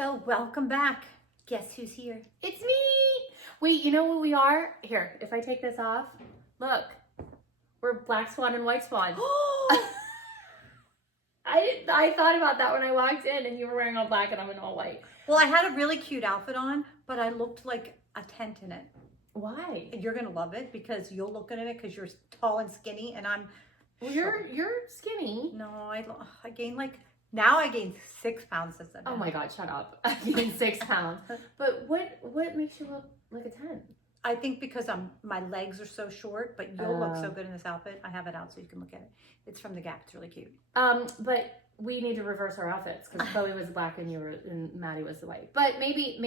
So welcome back. Guess who's here? It's me. Wait, you know what we are? Here, if I take this off, look. We're Black Swan and White Swan. I thought about that when I walked in and you were wearing all black and I'm in all white. Well, I had a really cute outfit on, but I looked like a tent in it. Why? And you're going to love it because you'll look at it because you're tall and skinny and I'm... Well, you're skinny. No, I gained now I gained 6 pounds since then. Oh my God, shut up. I gained 6 pounds. But what makes you look like a 10? I think because my legs are so short, but you'll look so good in this outfit. I have it out so you can look at it. It's from the Gap. It's really cute. But we need to reverse our outfits because Chloe was black and Maddie was the white. But maybe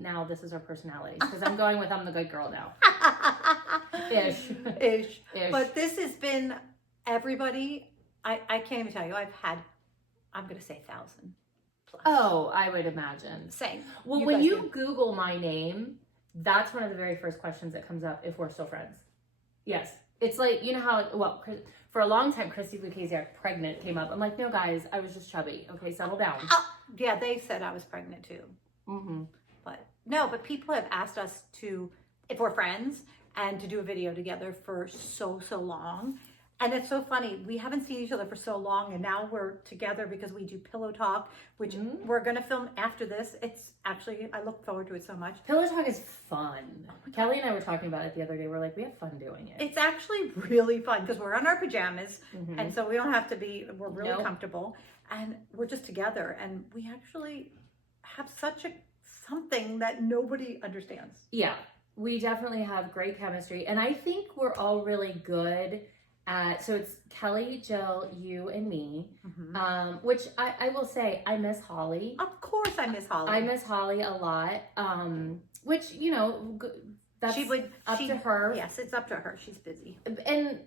now this is our personalities because I'm going with I'm the good girl now. Ish. But this has been everybody. I can't even tell you. I'm going to say 1,000 plus. Oh, I would imagine. Same. Well, when you Google my name, that's one of the very first questions that comes up if we're still friends. Yes. It's like, you know how, well, for a long time, Christi Lucasiak pregnant came up. I'm like, no, guys, I was just chubby. Okay, settle down. Yeah, they said I was pregnant too. Mm-hmm. But people have asked us if we're friends, and to do a video together for so long. And it's so funny. We haven't seen each other for so long, and now we're together because we do Pillow Talk, which we're going to film after this. It's actually, I look forward to it so much. Pillow Talk is fun. Kelly and I were talking about it the other day. We're like, we have fun doing it. It's actually really fun because we're on our pajamas, and so we don't have to be, we're really comfortable, and we're just together, and we actually have something that nobody understands. Yeah, we definitely have great chemistry, and I think we're all really good. So it's Kelly, Jill, you, and me, which I will say, I miss Holly. Of course I miss Holly. I miss Holly a lot, which, you know, that's up to her. Yes, it's up to her. She's busy. And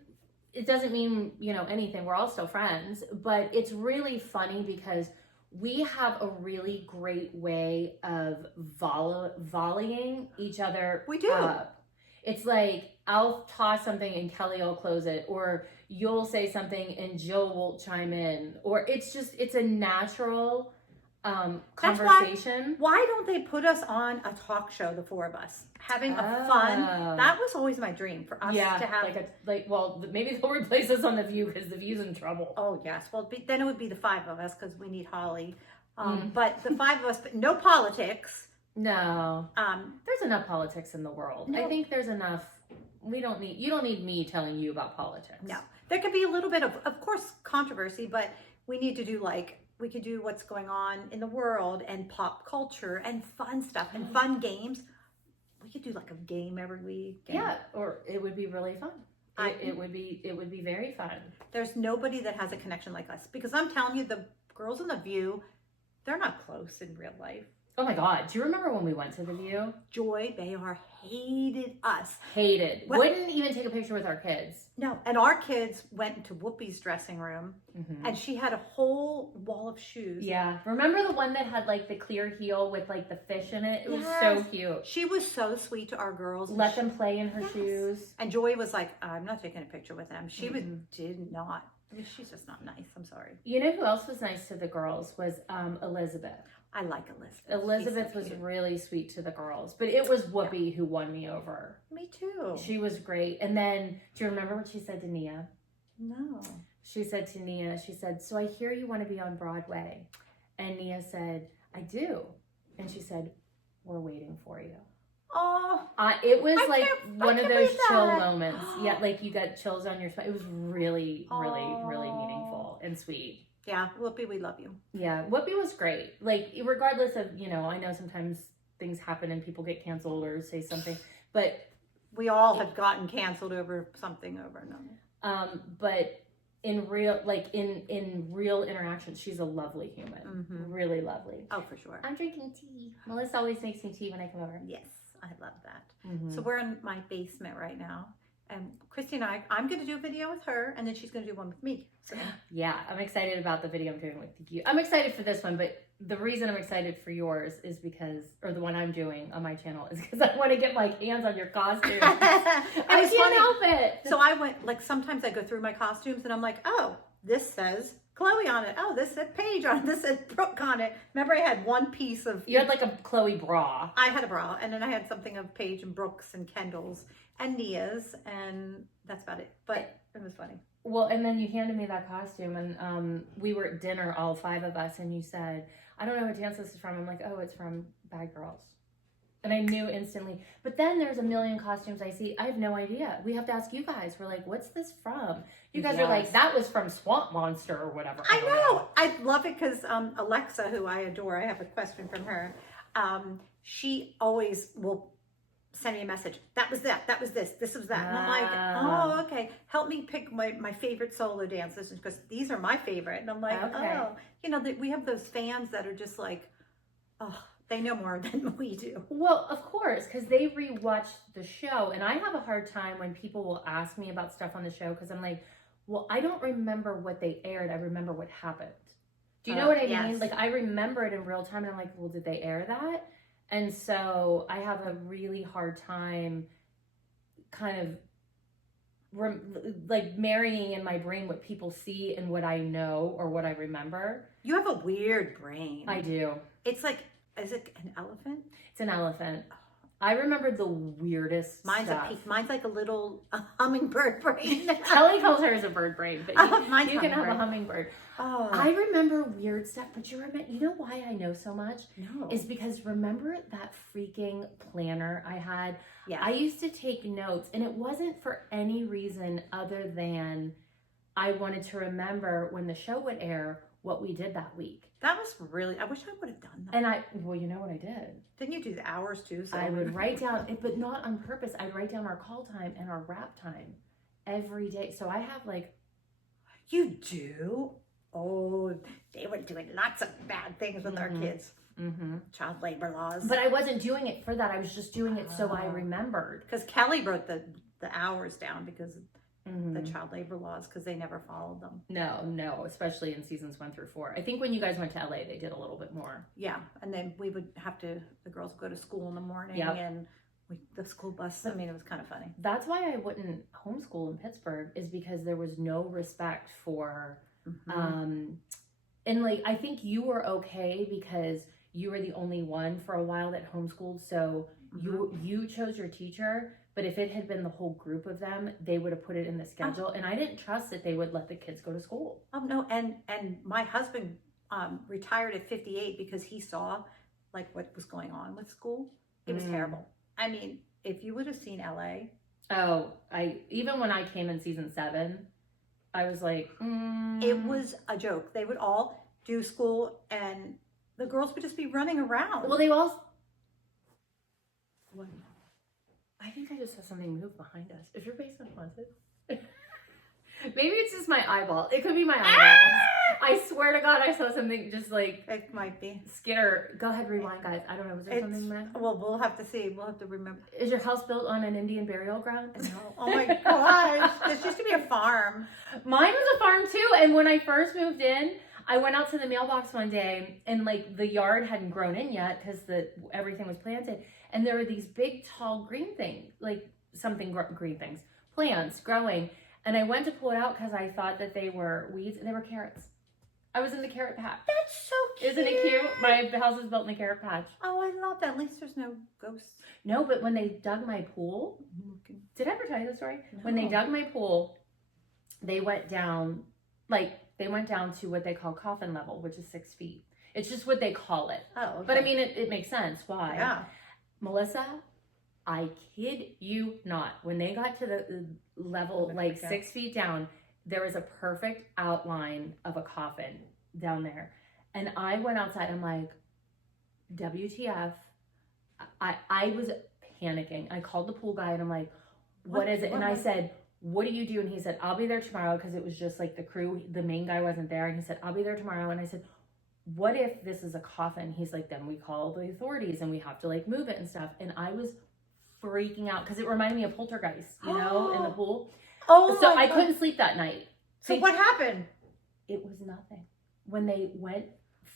it doesn't mean, you know, anything. We're all still friends, but it's really funny because we have a really great way of volleying each other up. It's like, I'll toss something and Kelly will close it, or you'll say something and Jill will chime in, or it's a natural conversation. Why don't they put us on a talk show, the 4 of us, having a fun? That was always my dream for us to have. Well, maybe they'll replace us on The View because The View's in trouble. Oh yes, well then it would be the 5 of us because we need Holly. But the 5 of us, but no politics. No. There's enough politics in the world. No. I think there's enough. You don't need me telling you about politics. No. There could be a little bit of course, controversy, but we need to do we could do what's going on in the world and pop culture and fun stuff and fun games. We could do a game every week. Yeah, or it would be really fun. It would be very fun. There's nobody that has a connection like us because I'm telling you, the girls in The View, they're not close in real life. Oh my God. Do you remember when we went to The View? Joy Behar hated us. Wouldn't even take a picture with our kids. No. And our kids went into Whoopi's dressing room and she had a whole wall of shoes. Yeah. Remember the one that had the clear heel with the fish in it? It was so cute. She was so sweet to our girls. Let them play in her shoes. And Joy was like, I'm not taking a picture with them. She did not. I mean, she's just not nice. I'm sorry. You know who else was nice to the girls was Elizabeth. I like Elizabeth. Elizabeth was really sweet to the girls, but it was Whoopi who won me over. Me too. She was great. And then, do you remember what she said to Nia? No. She said to Nia, so I hear you want to be on Broadway. And Nia said, I do. And she said, we're waiting for you. Oh, it was one of those chill moments. Yeah, you got chills on your spine. It was really, really, really meaningful and sweet. Yeah, Whoopi, we love you. Yeah, Whoopi was great. Regardless of, I know sometimes things happen and people get canceled or say something, but we all have gotten canceled over something over another. But in real, in real interactions, she's a lovely human. Really lovely. Oh, for sure. I'm drinking tea. Melissa always makes me tea when I come over. Yes, I love that. So we're in my basement right now. And Christi and I'm going to do a video with her, and then she's going to do one with me. So. Yeah, I'm excited about the video I'm doing with you. I'm excited for this one, but the reason I'm excited for yours is because, or the one I'm doing on my channel, is because I want to get my hands on your costumes. I can't help it. So I went, sometimes I go through my costumes, and I'm like, oh, this says Chloe on it. Oh, this said Paige on it. This said Brooke on it. Remember, I had one piece of. You had like a Chloe bra. I had a bra, and then I had something of Paige and Brooks and Kendall's and Nia's, and that's about it. But it was funny. Well, and then you handed me that costume, and we were at dinner, all 5 of us, and you said, I don't know what dance this is from. I'm like, oh, it's from Bad Girls. And I knew instantly. But then there's a million costumes I see. I have no idea. We have to ask you guys. We're like, what's this from? You guys are like, that was from Swamp Monster or whatever. I know. I love it because Alexa, who I adore, I have a question from her. She always will send me a message. That was that. That was this. This was that. And I'm like, oh, okay. Help me pick my favorite solo dances because these are my favorite. And I'm like, oh, you know, we have those fans that are just like, oh, they know more than we do. Well, of course, because they rewatch the show. And I have a hard time when people will ask me about stuff on the show because I'm like, well, I don't remember what they aired. I remember what happened. Do you know what I mean? Like, I remember it in real time. And I'm like, well, did they air that? And so I have a really hard time kind of like marrying in my brain what people see and what I know or what I remember. You have a weird brain. I do. It's like, is it an elephant? It's an elephant. I remember the weirdest stuff. Mine's like a little hummingbird brain. Kelly calls hers a bird brain, but you can have a hummingbird. Oh. I remember weird stuff, but you know why I know so much? No. Is because remember that freaking planner I had? Yeah. I used to take notes, and it wasn't for any reason other than I wanted to remember when the show would air what we did that week. That was really, I wish I would have done that. And well, you know what I did? Didn't you do the hours too? So I would write down, but not on purpose. I'd write down our call time and our wrap time every day. So I have like... You do? Oh, they were doing lots of bad things with our kids. Mm-hmm. Child labor laws. But I wasn't doing it for that. I was just doing it so I remembered. Because Kelly wrote the hours down because of the child labor laws because they never followed them. No, especially in seasons 1 through 4. I think when you guys went to LA, they did a little bit more. Yeah, and then we would have to, the girls would go to school in the morning and the school bus, I mean, it was kind of funny. That's why I wouldn't homeschool in Pittsburgh is because there was no respect for... and like I think you were okay because you were the only one for a while that homeschooled, so you chose your teacher, but if it had been the whole group of them, they would have put it in the schedule, and I didn't trust that they would let the kids go to school. Oh no, and my husband retired at 58 because he saw like what was going on with school. It was terrible. I mean, if you would have seen LA. Oh, even when I came in season 7, I was like, It was a joke. They would all do school and the girls would just be running around. Well, they all... What? I think I just saw something move behind us. Is your basement haunted? Maybe it's just my eyeball. It could be my eyeball. I swear to God, I saw something just like... It might be. Skitter. Go ahead, rewind, guys. I don't know. Was there something there? Well, we'll have to see. We'll have to remember. Is your house built on an Indian burial ground? No. Oh my gosh. This used to be a farm. Mine was a farm too. And when I first moved in, I went out to the mailbox one day and like the yard hadn't grown in yet because everything was planted. And there were these big, tall green things, like green things, plants growing. And I went to pull it out because I thought that they were weeds and they were carrots. I was in the carrot patch. That's so cute. Isn't it cute? My house is built in a carrot patch. Oh, I love that. At least there's no ghosts. No, but when they dug my pool, did I ever tell you the story? No. When they dug my pool, they went down to what they call coffin level, which is 6 feet. It's just what they call it. Oh, okay. But I mean, it makes sense. Why? Yeah. Melissa, I kid you not. When they got to the level, like 6 feet down, there was a perfect outline of a coffin down there. And I went outside. I'm like, WTF. I was panicking. I called the pool guy and I'm like, what is it? And I said, what do you do? And he said, I'll be there tomorrow because it was just like the crew. The main guy wasn't there. And he said, I'll be there tomorrow. And I said, what if this is a coffin? He's like, then we call the authorities and we have to like move it and stuff. And I was freaking out because it reminded me of Poltergeist, in the pool. Oh, so I couldn't sleep that night. So what happened? It was nothing. When they went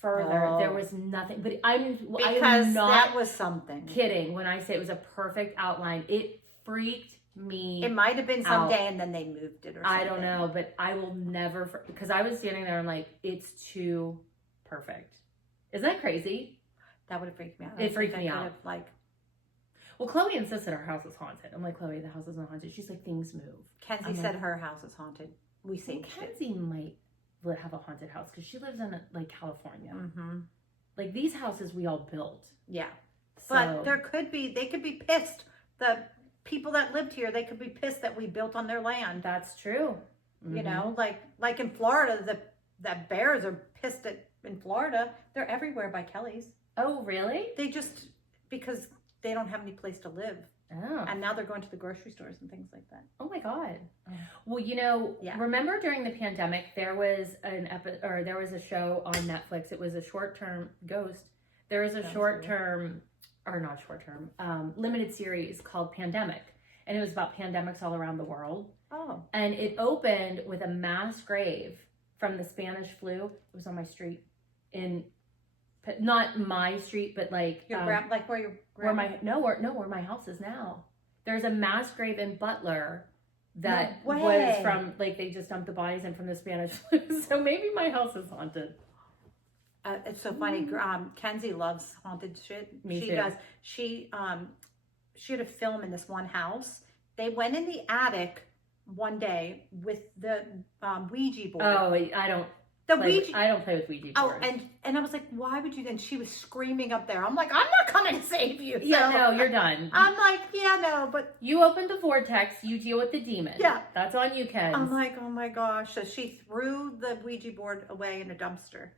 further, there was nothing. But I'm because not that was something. Kidding when I say it was a perfect outline. It freaked me. It might have been someday out. and then they moved it or something. I don't know, but I will never, because I was standing there and like, it's too perfect. Isn't that crazy? That would have freaked me out. It freaked me I could out. have, like, Well, Chloe insisted our house was haunted. I'm like, Chloe, the house isn't haunted. She's like, things move. Kenzie I'm said like, her house is haunted. We saved it. Kenzie might have a haunted house because she lives in like California. Mm-hmm. Like these houses we all built. Yeah. So, But they could be pissed. The people that lived here, they could be pissed that we built on their land. that's true. You Mhm. know, like in Florida, the bears are pissed in Florida. They're everywhere by Kelly's. Oh, really? They just, because they don't have any place to live. Oh. And now they're going to the grocery stores and things like that. Oh my God. Well, you know, Yeah. remember during the pandemic, there was there was a show on Netflix. It was a short-term Ghost. There was a limited series called Pandemic. And it was about pandemics all around the world. Oh. And it opened with a mass grave from the Spanish flu. It was on my street not my street, but like where my house is now. There's a mass grave in Butler that was from like they just dumped the bodies in from the Spanish flu. So maybe my house is haunted. It's so funny. Kenzie loves haunted shit. Me She too. does. She had a film in this one house. They went in the attic one day with the Ouija board. Oh, I don't play with Ouija boards. Oh, and I was like, why would you? And she was screaming up there. I'm like, I'm not coming to save you. Yeah, So no, you're done. I'm like, yeah, no, but You opened the vortex. You deal with the demon. Yeah. That's on you, Ken. I'm like, oh my gosh. So she threw the Ouija board away in a dumpster.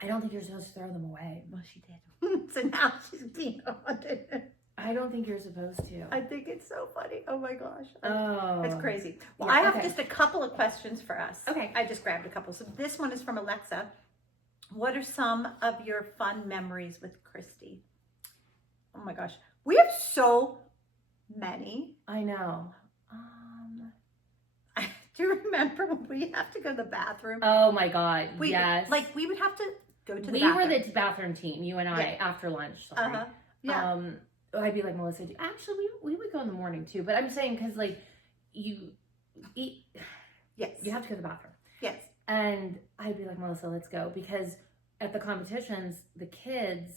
I don't think you're supposed to throw them away. Well, she did. So now she's being haunted. I don't think you're supposed to. I think it's so funny. Oh my gosh. Oh. It's crazy. Well, Yeah, I have okay. just a couple of questions for us. Okay. I just grabbed a couple. So this one is from Alexa. What are some of your fun memories with Christi? Oh my gosh. We have so many. I know. Do you remember when we have to go to the bathroom? Oh my God. We, yes. Like we would have to go to the we bathroom. were the bathroom team, you and I, Yeah. after lunch. Sorry. Uh-huh. Yeah. I'd be like, Melissa, actually, we would go in the morning too. But I'm saying, because like you eat, Yes. you have to go to the bathroom. Yes. And I'd be like, Melissa, let's go. Because at the competitions, the kids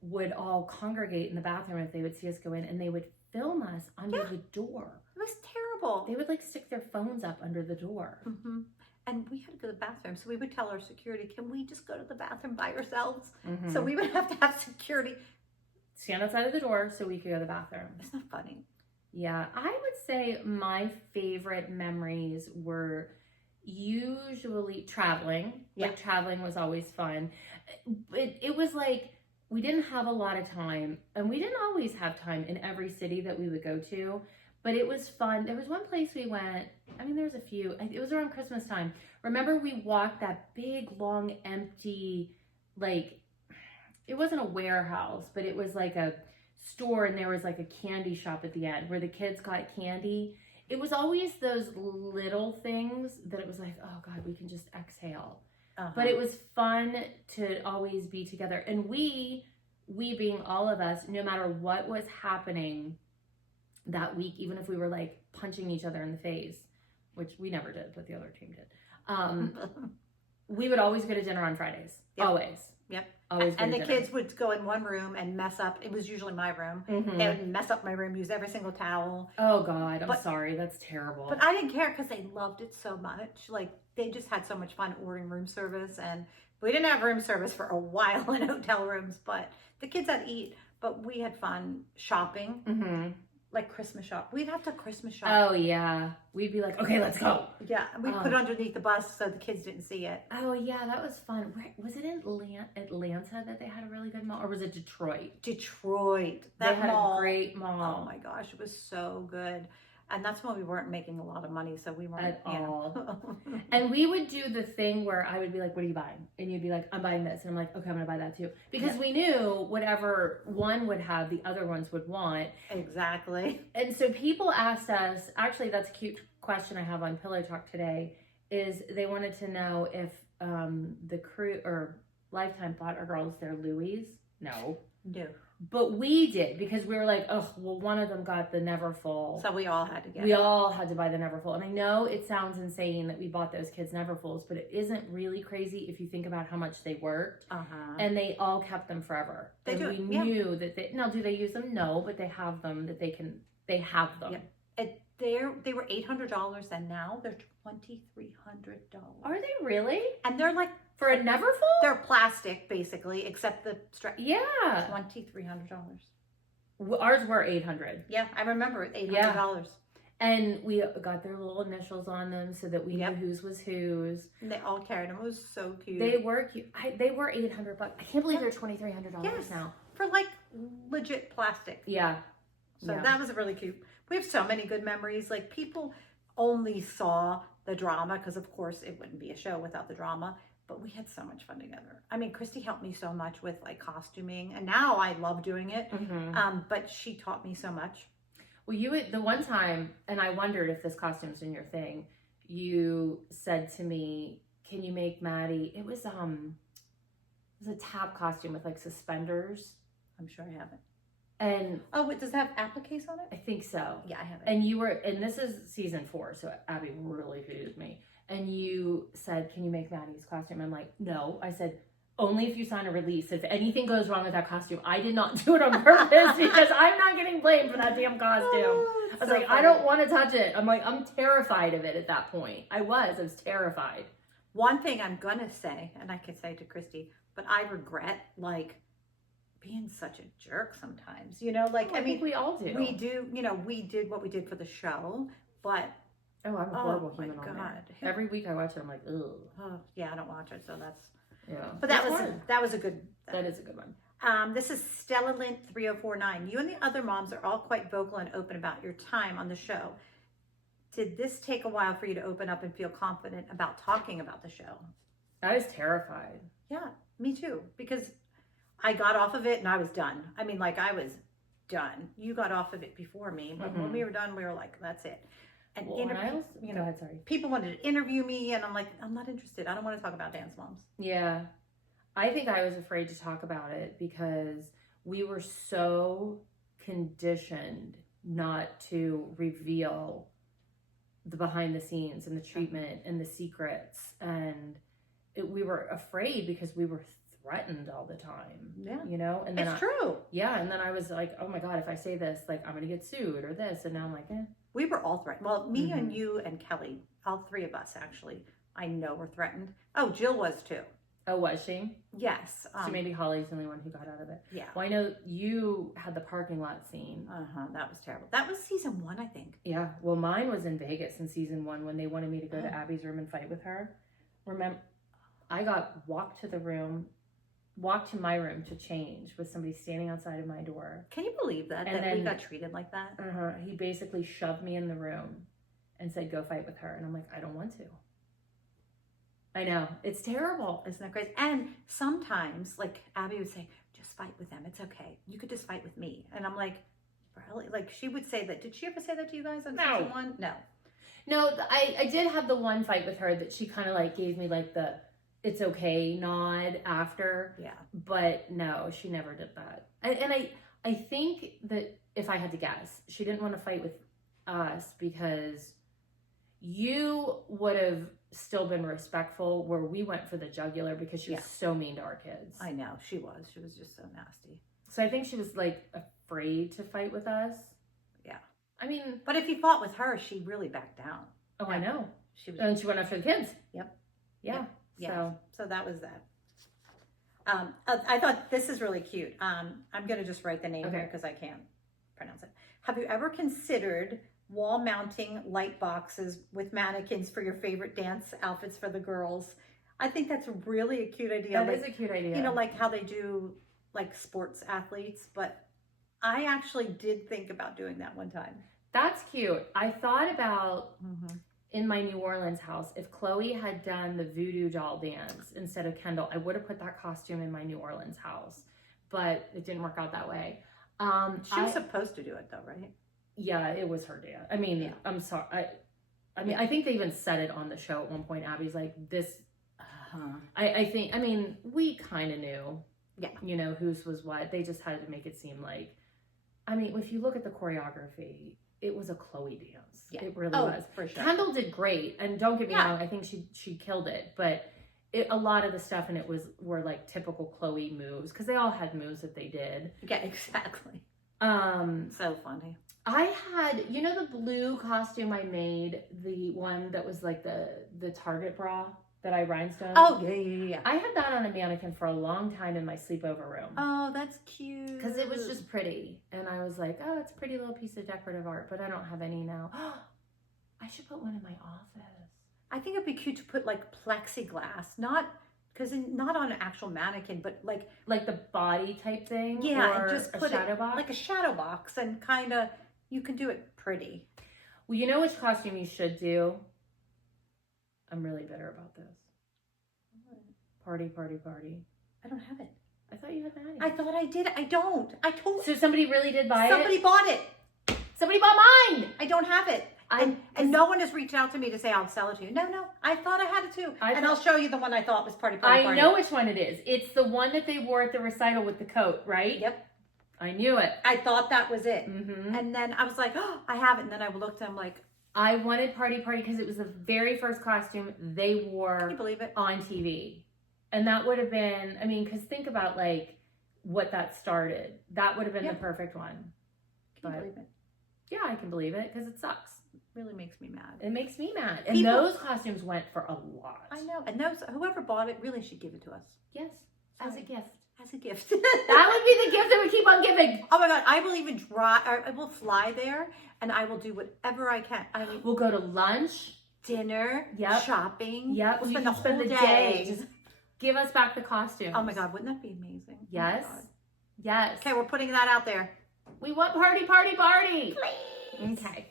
would all congregate in the bathroom if they would see us go in, and they would film us under the door. It was terrible. They would like stick their phones up under the door. Mm-hmm. And we had to go to the bathroom. So we would tell our security, can we just go to the bathroom by ourselves? Mhm. So we would have to have security. Stand outside of the door so we could go to the bathroom. It's not funny. Yeah, I would say my favorite memories were usually traveling. Yeah. Like traveling was always fun. It was like we didn't have a lot of time, and we didn't always have time in every city that we would go to, but it was fun. There was one place we went, I mean, there was a few. It was around Christmas time. Remember we walked that big, long, empty, like, it wasn't a warehouse, but it was like a store, and there was like a candy shop at the end where the kids got candy. It was always those little things that it was like, oh God, we can just exhale. Uh-huh. But it was fun to always be together. And we being all of us, no matter what was happening that week, even if we were like punching each other in the face, which we never did, but the other team did, we would always go to dinner on Fridays. Yep. Always. Yep. Always. And the kids would go in one room and mess up. It was usually my room. Mm-hmm. They would mess up my room, use every single towel. Oh God, I'm sorry. That's terrible. But I didn't care because they loved it so much. Like they just had so much fun ordering room service, and we didn't have room service for a while in hotel rooms, but the kids had to eat. But we had fun shopping, mm-hmm. like Christmas shop. We'd have to Christmas shop. Oh yeah, we'd be like, okay, let's go. Yeah, we put it underneath the bus so the kids didn't see it. Oh yeah, that was fun. Was it in Atlanta that they had a really good mall, or was it Detroit? Detroit. They had mall. a great mall. Oh my gosh, it was so good. And that's when we weren't making a lot of money, so we weren't At all. And we would do the thing where I would be like, what are you buying? And you'd be like, I'm buying this. And I'm like, okay, I'm going to buy that too. Because we knew whatever one would have, the other ones would want. Exactly. And so people asked us, actually, that's a cute question I have on Pillow Talk today, is they wanted to know if the crew or Lifetime bought our girls their Louis No. No. But we did, because we were like, oh, well, one of them got the Neverfull. So we all had to get We all had to buy the Neverfull. And I know it sounds insane that we bought those kids Neverfulls, but it isn't really crazy if you think about how much they worked. And they all kept them forever. They do. We knew that do they use them? No, but they have them that they have them. Yeah. They were $800 and now they're $2,300. Are they really? And they're like, for a Neverfull? They're plastic basically, except the strap. Yeah. $2,300. Ours were $800. Yeah, I remember it. $800. Yeah. And we got their little initials on them so that we knew whose was whose. And they all carried them. It was so cute. They were cute. They were $800. I can't believe they're $2,300 now. For like legit plastic. Yeah. So that was really cute. We have so many good memories. Like, people only saw the drama because, of course, it wouldn't be a show without the drama. But we had so much fun together. I mean, Christi helped me so much with like costuming, and now I love doing it. But she taught me so much. Well, the one time, and I wondered if this costume's in your thing, you said to me, "Can you make Maddie?" It was a tap costume with like suspenders. I'm sure I have it. And does it have appliques on it? I think so. Yeah, I have it. And this is season 4, so Abby really confused me. And you said, "Can you make Maddie's costume?" I'm like, "No." I said, "Only if you sign a release. If anything goes wrong with that costume, I did not do it on purpose because I'm not getting blamed for that damn costume." I was like, funny. "I don't want to touch it." I'm like, I'm terrified of it at that point. I was terrified. One thing I'm going to say, and I could say to Christi, but I regret like being such a jerk sometimes, like, I mean, we all do. We do, we did what we did for the show, but I'm a horrible human on God. That. Every week I watch it, I'm like, ugh. Oh, yeah, I don't watch it, so that's... Yeah. But that was a good... That is a good one. This is Stella Lint 3049. You and the other moms are all quite vocal and open about your time on the show. Did this take a while for you to open up and feel confident about talking about the show? I was terrified. Yeah, me too. Because I got off of it and I was done. I mean, like, I was done. You got off of it before me, but when we were done, we were like, that's it. And go ahead, sorry. People wanted to interview me, and I'm like, I'm not interested. I don't want to talk about Dance Moms. Yeah. I think I was afraid to talk about it because we were so conditioned not to reveal the behind the scenes and the treatment and the secrets. And we were afraid because we were threatened all the time. Yeah. And then it's true. Yeah. And then I was like, oh my God, if I say this, like, I'm going to get sued or this. And now I'm like, eh. We were all threatened. Well, me and you and Kelly, all three of us actually, I know were threatened. Oh, Jill was too. Oh, was she? Yes. So maybe Holly's the only one who got out of it. Yeah. Well, I know you had the parking lot scene. That was terrible. That was season 1, I think. Yeah. Well, mine was in Vegas in season 1 when they wanted me to go to Abby's room and fight with her. Remember, I walked to my room to change with somebody standing outside of my door. Can you believe that? And that we got treated like that? He basically shoved me in the room and said, "Go fight with her." And I'm like, I don't want to. I know. It's terrible. Isn't that crazy? And sometimes, like, Abby would say, just fight with them. It's okay. You could just fight with me. And I'm like, really? Like, she would say that. Did she ever say that to you guys on season 1? No. No, I did have the one fight with her that she kind of like gave me like the it's okay nod after. Yeah. But no, she never did that. And I think that if I had to guess, she didn't want to fight with us because you would have still been respectful where we went for the jugular because she was so mean to our kids. I know. She was just so nasty. So I think she was like afraid to fight with us. Yeah. I mean. But if you fought with her, she really backed down. Oh, yeah. I know. And she went after the kids. Yep. Yeah. Yeah. So that was that. I thought this is really cute. I'm going to just write the name here because I can't pronounce it. Have you ever considered wall mounting light boxes with mannequins for your favorite dance outfits for the girls? I think that's really a cute idea. That is a cute idea. Like how they do like sports athletes. But I actually did think about doing that one time. That's cute. I thought about... in my New Orleans house, if Chloe had done the voodoo doll dance instead of Kendall, I would have put that costume in my New Orleans house, but it didn't work out that way. She was supposed to do it though, right? Yeah, it was her dance. I mean, I'm sorry. I mean, I think they even said it on the show at one point. Abby's like, this, I think, I mean, we kind of knew. Yeah. You know, whose was what. They just had to make it seem like, I mean, if you look at the choreography, it was a Chloe dance. Yeah. It really Oh, was. for sure. Kendall did great, and don't get me Yeah. wrong, I think she killed it, but a lot of the stuff in it were like typical Chloe moves, because they all had moves that they did. Yeah, exactly. So funny. I had, you know, the blue costume I made, the one that was like the Target bra that I rhinestoned. Oh, yeah. I had that on a mannequin for a long time in my sleepover room. Oh, that's cute. Because it was just pretty. And I was like, oh, it's a pretty little piece of decorative art, but I don't have any now. I should put one in my office. I think it'd be cute to put like plexiglass, not on an actual mannequin, but like the body type thing. Yeah, or and just a put shadow it box. like a shadow box, and kind of you can do it pretty. Well, you know which costume you should do? I'm really bitter about this. Party. I don't have it. I thought you had Maddie. I thought I did. I don't. I told. So somebody really did buy Somebody it? bought it. Somebody bought mine! I don't have it. And no one has reached out to me to say I'll sell it to you. No. I thought I had it too. And I'll show you the one I thought was party. I know which one it is. It's the one that they wore at the recital with the coat, right? Yep. I knew it. I thought that was it. Mm-hmm. And then I was like, oh, I have it. And then I looked and I'm like, I wanted party because it was the very first costume they wore can you believe it? on TV. And that would have been, I mean, because think about like what that started. That would have been the perfect one. Can you believe it? Yeah, I can believe it because it sucks. Really makes me mad. It makes me mad. And those costumes went for a lot. I know. And whoever bought it really should give it to us. Yes. As a gift. As a gift. That would be the gift that we keep on giving. Oh my God. I will even I will fly there and I will do whatever I can. We'll go to lunch, dinner, shopping. Yep. We'll spend the whole day. Just give us back the costumes. Oh my God. Wouldn't that be amazing? Yes. Oh yes. Okay. We're putting that out there. We want party. Please. Okay.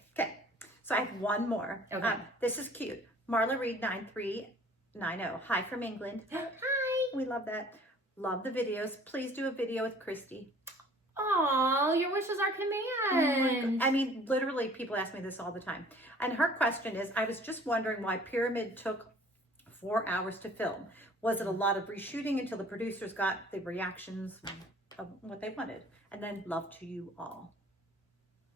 So I have one more. Okay. This is cute. Marla Reed 9390. Hi from England. Hi. We love that. Love the videos. Please do a video with Christi. Oh, your wishes are command. I mean, literally, people ask me this all the time. And her question is, I was just wondering why Pyramid took 4 hours to film. Was it a lot of reshooting until the producers got the reactions of what they wanted? And then love to you all.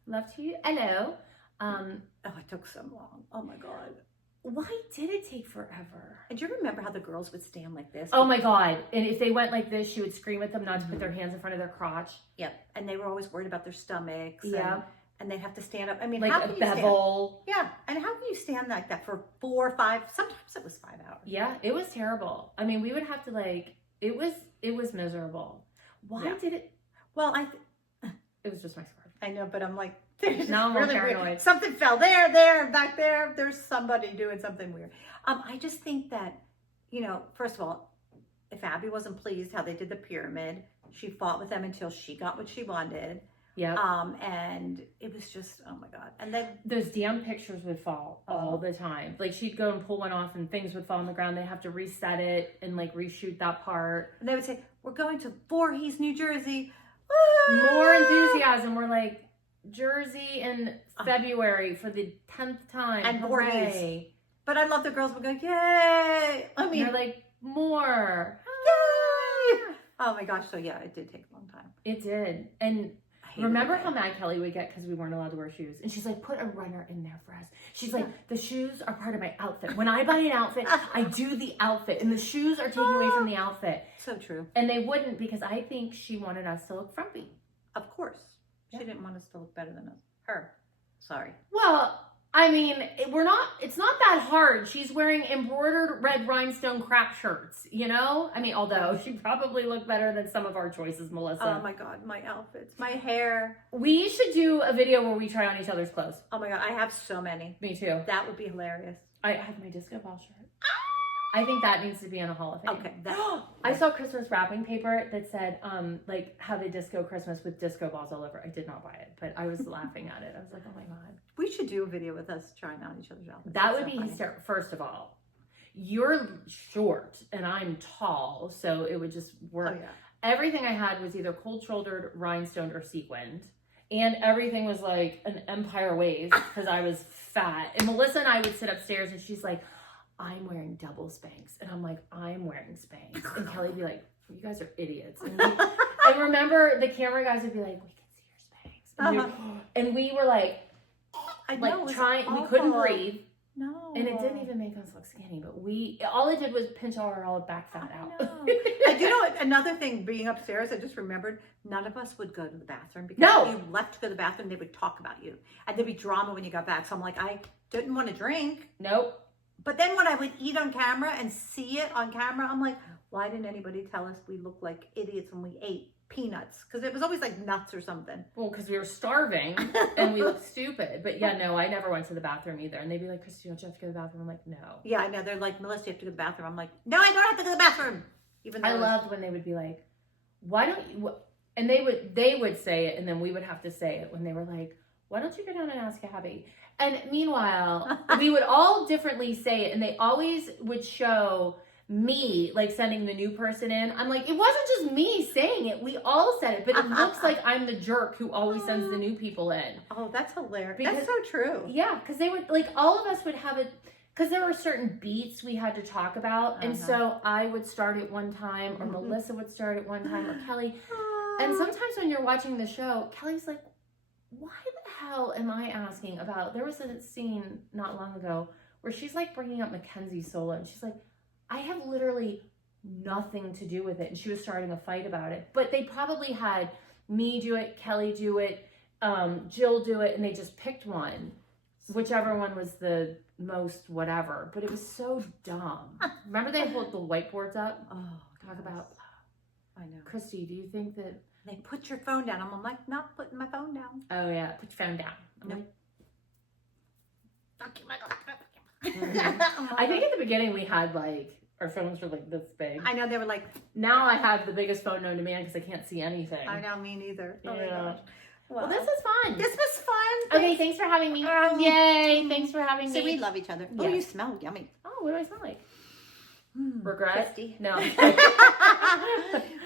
Love to you. Hello. Oh, it took so long. Oh my God. Why did it take forever? And do you remember how the girls would stand like this? Oh my God. And if they went like this, she would scream at them not to put their hands in front of their crotch. Yep. And they were always worried about their stomachs. Yeah. And they'd have to stand up. I mean, like how a can you bevel. stand? Yeah. And how can you stand like that for 4 or 5? Sometimes it was 5 hours. Yeah. It was terrible. I mean, we would have to it was miserable. Why did it? Well, it was just my scarf. I know, but I'm like, now I'm really paranoid. Weird. Something fell there, back there. There's somebody doing something weird. I just think that, first of all, if Abby wasn't pleased how they did the pyramid, she fought with them until she got what she wanted. Yeah. And it was just, oh my God. And then those damn pictures would fall all the time. Like she'd go and pull one off and things would fall on the ground. They'd have to reset it and like reshoot that part. And they would say, we're going to Voorhees, New Jersey. More enthusiasm. We're like, Jersey in February for the 10th time. And Hooray. Voorhees. But I love the girls would go, yay. I mean, they're like, more. Yay. Oh my gosh. So yeah, it did take a long time. It did. And remember how mad Kelly would get because we weren't allowed to wear shoes? And she's like, put a runner in there for us. She's like, the shoes are part of my outfit. When I buy an outfit, I do the outfit. And the shoes are taken away from the outfit. So true. And they wouldn't because I think she wanted us to look frumpy. Of course. She didn't want us to look better than us. Her. Sorry. Well, I mean, it's not that hard. She's wearing embroidered red rhinestone crap shirts, I mean, although she probably looked better than some of our choices, Melissa. Oh my God, my outfits, my hair. We should do a video where we try on each other's clothes. Oh my God, I have so many. Me too. That would be hilarious. I have my disco ball shirt. I think that needs to be in a Hall of Fame. Okay. I saw Christmas wrapping paper that said, like, how they disco Christmas with disco balls all over. I did not buy it, but I was laughing at it. I was like, oh my God. We should do a video with us trying on each other's outfits. That would be hysterical. First of all, you're short and I'm tall, so it would just work. Oh, yeah. Everything I had was either cold-shouldered, rhinestoned, or sequined. And everything was like an empire waist because I was fat. And Melissa and I would sit upstairs and she's like, I'm wearing double Spanx. And I'm like, I'm wearing Spanx. And Kelly'd be like, you guys are idiots. And remember, the camera guys would be like, we can see your Spanx. And we were like, I know, trying, we couldn't breathe. No. And it didn't even make us look skinny, but all it did was pinch all the back fat out. I do know another thing, being upstairs, I just remembered, none of us would go to the bathroom because if you left to go to the bathroom, they would talk about you. And there'd be drama when you got back. So I'm like, I didn't want to drink. Nope. But then when I would eat on camera and see it on camera, I'm like, why didn't anybody tell us we looked like idiots when we ate peanuts? Because it was always like nuts or something. Well, because we were starving and we looked stupid. But yeah, no, I never went to the bathroom either. And they'd be like, Christi, don't you have to go to the bathroom? I'm like, no. Yeah, I know. They're like, Melissa, you have to go to the bathroom. I'm like, no, I don't have to go to the bathroom. Even though I loved when they would be like, why don't you, and they would say it, and then we would have to say it when they were like, why don't you go down and ask Abby? And meanwhile, we would all differently say it, and they always would show me like sending the new person in. I'm like, it wasn't just me saying it. We all said it, but it looks like I'm the jerk who always sends the new people in. Oh, that's hilarious. Because, that's so true. Yeah, because they would, like, all of us would have it, because there were certain beats we had to talk about. And so I would start at one time, or Melissa would start at one time, or Kelly. And sometimes when you're watching the show, Kelly's like, why the hell am I asking about, there was a scene not long ago where she's like bringing up Mackenzie Sola, and she's like, I have literally nothing to do with it. And she was starting a fight about it. But they probably had me do it, Kelly do it, Jill do it, and they just picked one. Whichever one was the most whatever. But it was so dumb. Remember they hold the whiteboards up? Oh, Talk about, I know. Christi, do you think that... They put your phone down. I'm like, not putting my phone down. Oh, yeah, put your phone down. I'm like, I think at the beginning we had like, our phones were like this big. I know, they were like, now I have the biggest phone known to man because I can't see anything. I know, me neither. Oh my Yeah. gosh. Well, this was fun. This was fun. Okay, thanks for having me. Yay, thanks for having So me. we love each other. Oh, Yes. you smell yummy. Oh, what do I smell like? Regret? Christi. No.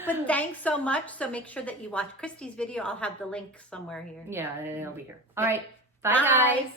But thanks so much. So make sure that you watch Christi's video. I'll have the link somewhere here. Yeah, and it'll be here. All right. Bye, Bye. guys.